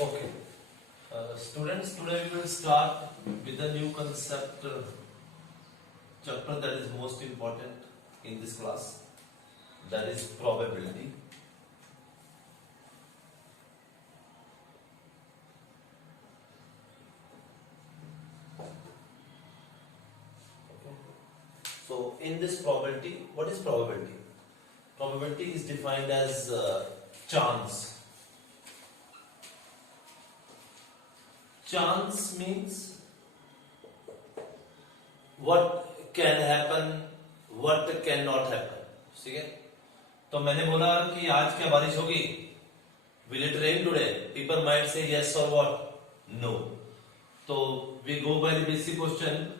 Okay. Students, today we will start with a new concept chapter that is most important in this class, that is probability. Okay. So in this probability, what is probability? Probability is defined as chance. Chance means what can happen, what cannot happen. ठीक है? तो मैंने बोला कि आज क्या बारिश होगी? Will it rain today? People might say yes or what? No. So we go by the basic question.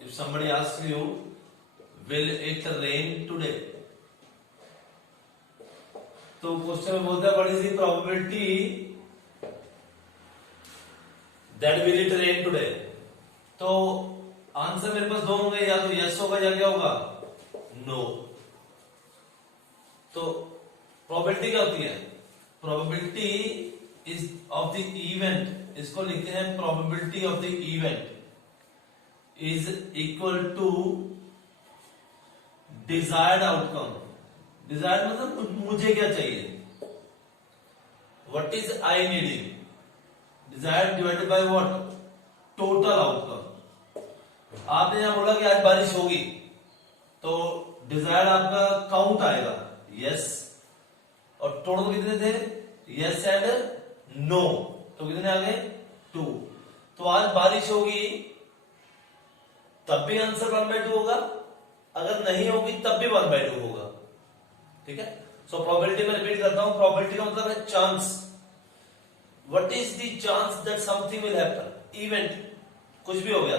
If somebody asks you, will it rain today? तो क्वेश्चन में बोलता है what is the probability that will it rain today? तो answer मेरे पास दो होंगे, या तो यस होगा या क्या होगा, नो। तो प्रोबेबिलिटी क्या होती है? Probability is of the event, इसको लिखते हैं probability of the event is equal to desired outcome. Desired मतलब मुझे क्या चाहिए, what is I needing, desired divided by what, total outcome. आपने यहां बोला कि आज बारिश होगी, तो डिजायर्ड आपका काउंट आएगा यस, और टोटल कितने थे, यस एंड नो, तो कितने आ गए, 2। तो आज बारिश होगी तब भी आंसर 1/2 होगा, अगर नहीं होगी तब भी 1/2 होगा। ठीक है। सो प्रोबेबिलिटी में रिपीट करता हूं, प्रोबेबिलिटी का मतलब है chance. What is the chance that something will happen, event, कुछ भी हो गया।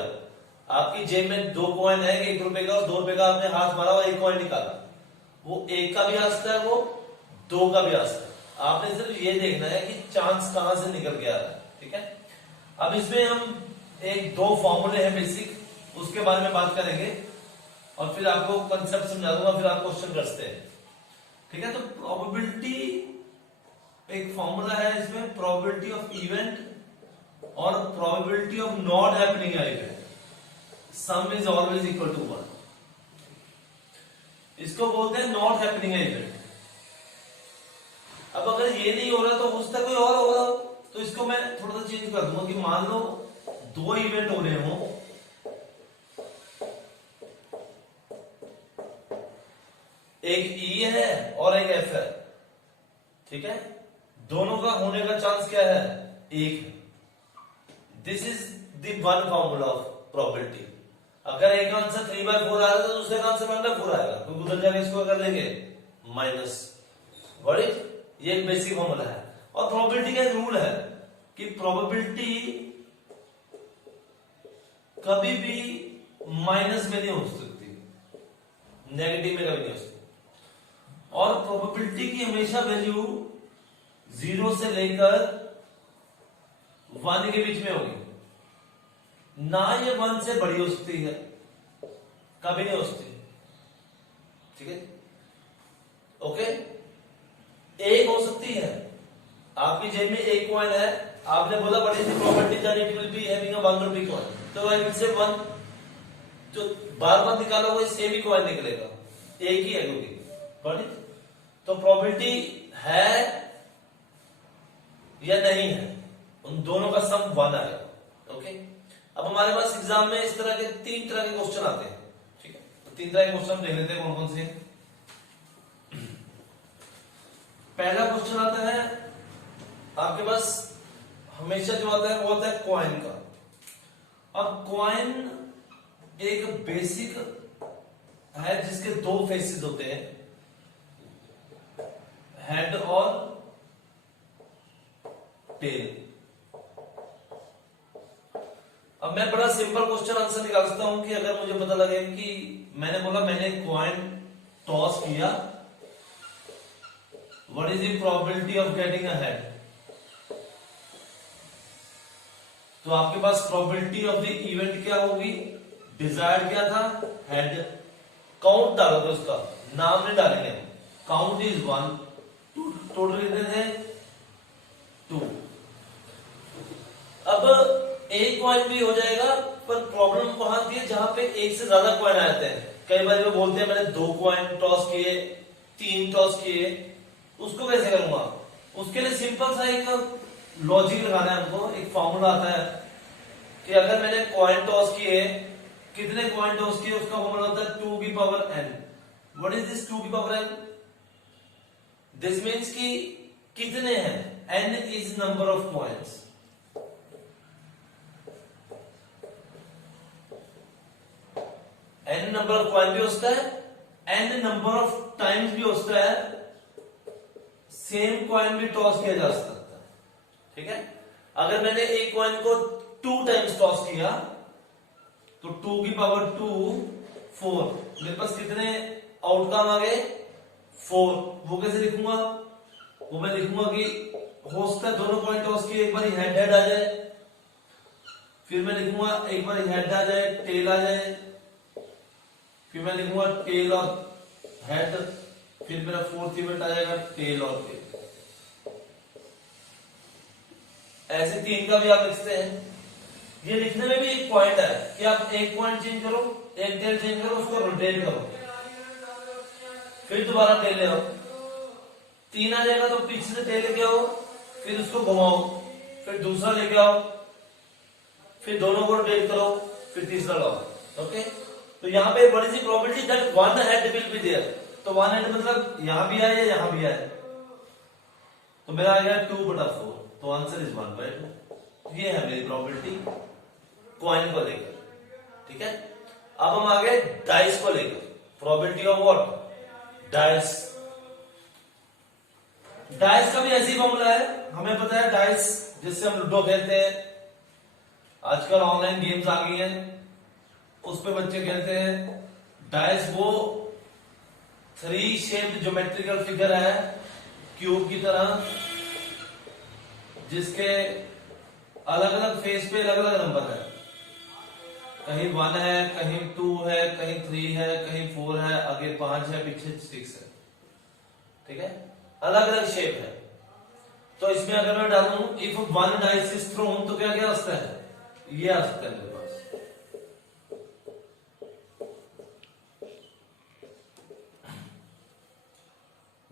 आपकी जेब में 2 कॉइन है, 1 रुपए का और 2 रुपए का, आपने हाथ मारा और 1 कॉइन निकाला, वो 1 का भी आ सकता है, वो 2 का भी आ सकता है। आपने सिर्फ ये देखना है कि चांस कहां से निकल के आ रहा है। ठीक है। अब इसमें हम 1-2 फॉर्मूले हैं बेसिक, उसके बारे में बात करेंगे और फिर आपको कंसेप्ट समझा दूंगा, फिर आप क्वेश्चन करते हैं। ठीक है। तो प्रोबेबिलिटी एक फॉर्मूला है इसमें, प्रोबेबिलिटी ऑफ इवेंट और probability of not happening event, sum is always equal to 1। इसको बोलते हैं नॉट हैपनिंग इवेंट। अब अगर ये नहीं हो रहा तो हो सकता है कोई और होगा, तो इसको मैं थोड़ा सा चेंज कर दूंगा कि मान लो 2 इवेंट हो रहे हो, एक ई है और एक एफ है। ठीक है। दोनों का होने का चांस क्या है, 1 है। This is the one formula of probability. अगर एक का आंसर 3/4 आएगा तो दूसरे का आंसर 1/4 आएगा, तो उधर जाके इसको कर लेंगे माइनस। व्हाट इज, ये एक बेसिक फॉर्मूला है। और प्रोबेबिलिटी का एक रूल है कि प्रोबेबिलिटी कभी भी माइनस में नहीं हो सकती, नेगेटिव में कभी नहीं हो सकती, और प्रोबेबिलिटी की हमेशा वैल्यू 0 से लेकर 1 के बीच में होगी, ना ये 1 से बड़ी हो सकती है, कभी नहीं हो सकती। ठीक है। ओके। 1 हो सकती है, आपकी जेब में 1 कॉइन है, आपने बोला what is the probability that it will be having a 1 rupee coin, तो आई विल से 1। जो बार बार निकालोगे सेम ही कॉइन निकलेगा, एक ही है क्योंकि। तो प्रोबेबिलिटी है या नहीं है, उन दोनों का सम 1 आएगा। ओके। अब हमारे पास एग्जाम में इस तरह के 3 तरह के क्वेश्चन आते हैं। ठीक है। तो 3 तरह के क्वेश्चन देख लेते हैं कौन कौन से। पहला क्वेश्चन आता है आपके पास, हमेशा जो आता है वो आता है कॉइन का। अब कॉइन एक बेसिक है जिसके 2 फेसेस होते हैं, हेड और टेल। अब मैं बड़ा सिंपल क्वेश्चन आंसर निकाल सकता हूं कि अगर मुझे पता लगे कि मैंने बोला मैंने कॉइन टॉस किया, what is the probability of getting a head, तो आपके पास प्रोबेबिलिटी ऑफ द इवेंट क्या होगी, डिजायर्ड क्या था, हेड। काउंट डालोगे, उसका नाम नहीं डालेंगे, काउंट इज 1, टोटल कितने थे 2। एक कॉइन भी हो जाएगा, पर प्रॉब्लम वहां आती है जहां पे एक से ज्यादा कॉइन आ जाते हैं। कई बार वो बोलते हैं मैंने 2 कॉइन टॉस किए, 3 टॉस किए, उसको कैसे करूंगा? उसके लिए सिंपल सा एक लॉजिक लगाना है हमको। एक फॉर्मूला आता है कि अगर मैंने कॉइन टॉस किए, कितने कॉइन टॉस किए, उसका फॉर्मूला होता है 2 की power n। What is this 2 की पावर n? दिस मीन्स कि कितने हैं, n is number of coins. n number of coin भी होता है, n नंबर ऑफ टाइम्स भी होता है, सेम कॉइन भी टॉस किया जा सकता है। ठीक है, अगर मैंने एक कॉइन को 2 टाइम्स टॉस किया तो 2 की पावर 2 4, मेरे पास कितने आउटकम आ गए? 4। वो कैसे लिखूंगा? वो मैं लिखूंगा कि हो सकता है दोनों कॉइन टॉस किए, एक बार हेड हेड आ जाए, फिर मैं लिखूंगा एक बार हेड आ जाए, टेल आ जाए, फिर मैं लिखूंगा टेल और हेड, फिर मेरा फोर्थ इवेंट आ जाएगा टेल और टेल। ऐसे 3 का भी आप लिखते हैं। ये लिखने में भी एक पॉइंट है कि आप एक पॉइंट चेंज करो, एक टेल चेंज करो, उसको रोटेट करो, फिर दोबारा टेल ले आओ, 3 आ जाएगा तो पीछे से टेल लेके आओ, फिर उसको घुमाओ, फिर दूसरा लेके आओ, फिर दोनों को रोटेट करो, फिर तीसरा लाओ। ओके, तो यहाँ पे what is the probability that one head will be there? तो वन हेड मतलब यहां भी आए या यहां भी आए, तो मेरा आ गया 2/4, तो आंसर इज 1/2। ये है मेरी प्रोबेबिलिटी कॉइन को लेकर। ठीक है, अब हम आ गए डाइस को लेकर। Probability of what? Dice. Dice का भी ऐसी फॉर्मूला है, हमें पता है डाइस जिससे हम लूडो खेलते हैं, आजकल ऑनलाइन गेम्स आ गई हैं, उस पे बच्चे खेलते हैं। डाइस वो 3 शेप्ड ज्योमेट्रिकल फिगर है क्यूब की तरह, जिसके अलग अलग फेस पे अलग अलग नंबर है, कहीं 1 है, कहीं 2 है, कहीं 3 है, कहीं 4 है, आगे 5 है, पीछे 6 है। ठीक है, अलग अलग शेप है। तो इसमें अगर मैं डालूं इफ 1 डाइस इज थ्रोन, तो क्या क्या आ सकता है? ये आ सकता है मेरे पास।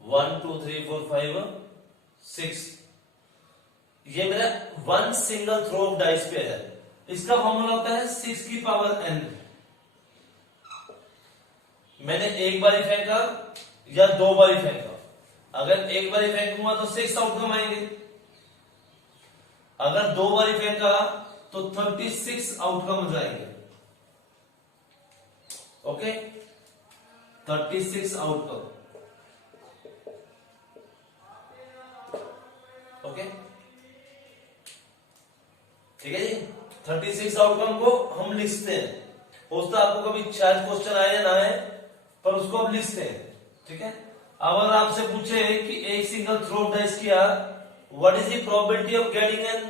1 2 3 4 5 6, ये मेरा 1 सिंगल थ्रो ऑफ डाइस पे है। इसका फॉर्मूला होता है 6 की पावर n। मैंने एक बारी फेंका या 2 बारी फेंका, अगर एक बारी फेंकूंगा तो 6 आउटकम आएंगे, अगर 2 बारी फेंका तो 36 आउटकम हो जाएंगे। Okay, 36 outcome. ओके, ठीक है जी, 36 आउटकम को हम लिखते हैं। हो सकता है आपको कभी शायद क्वेश्चन आए या ना आए, पर उसको हम लिखते हैं। ठीक है, अब अगर आपसे पूछे कि एक सिंगल थ्रो डाइस किया, what is the probability of getting an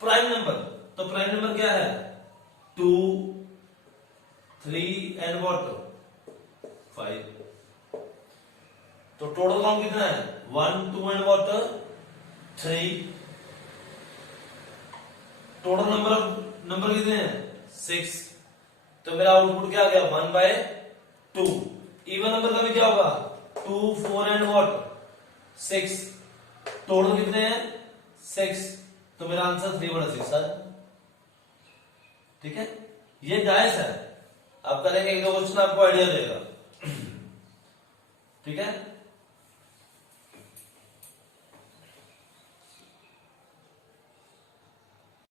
prime number, तो प्राइम नंबर क्या है? 2 3 एंड व्हाट 5। तो टोटल काउंट कितना है? 1 2 एंड व्हाट 3। टोटल नंबर कितने हैं? 6। तो मेरा आउटपुट क्या आ गया? 1/2। इवन नंबर का भी क्या होगा? 2 4 एंड व्हाट 6। टोटल कितने हैं? 6। तो मेरा आंसर 3/6 है। ठीक है, ये डाइस है। आप करेंगे एक दो क्वेश्चन, आपको आइडिया देगा। ठीक है,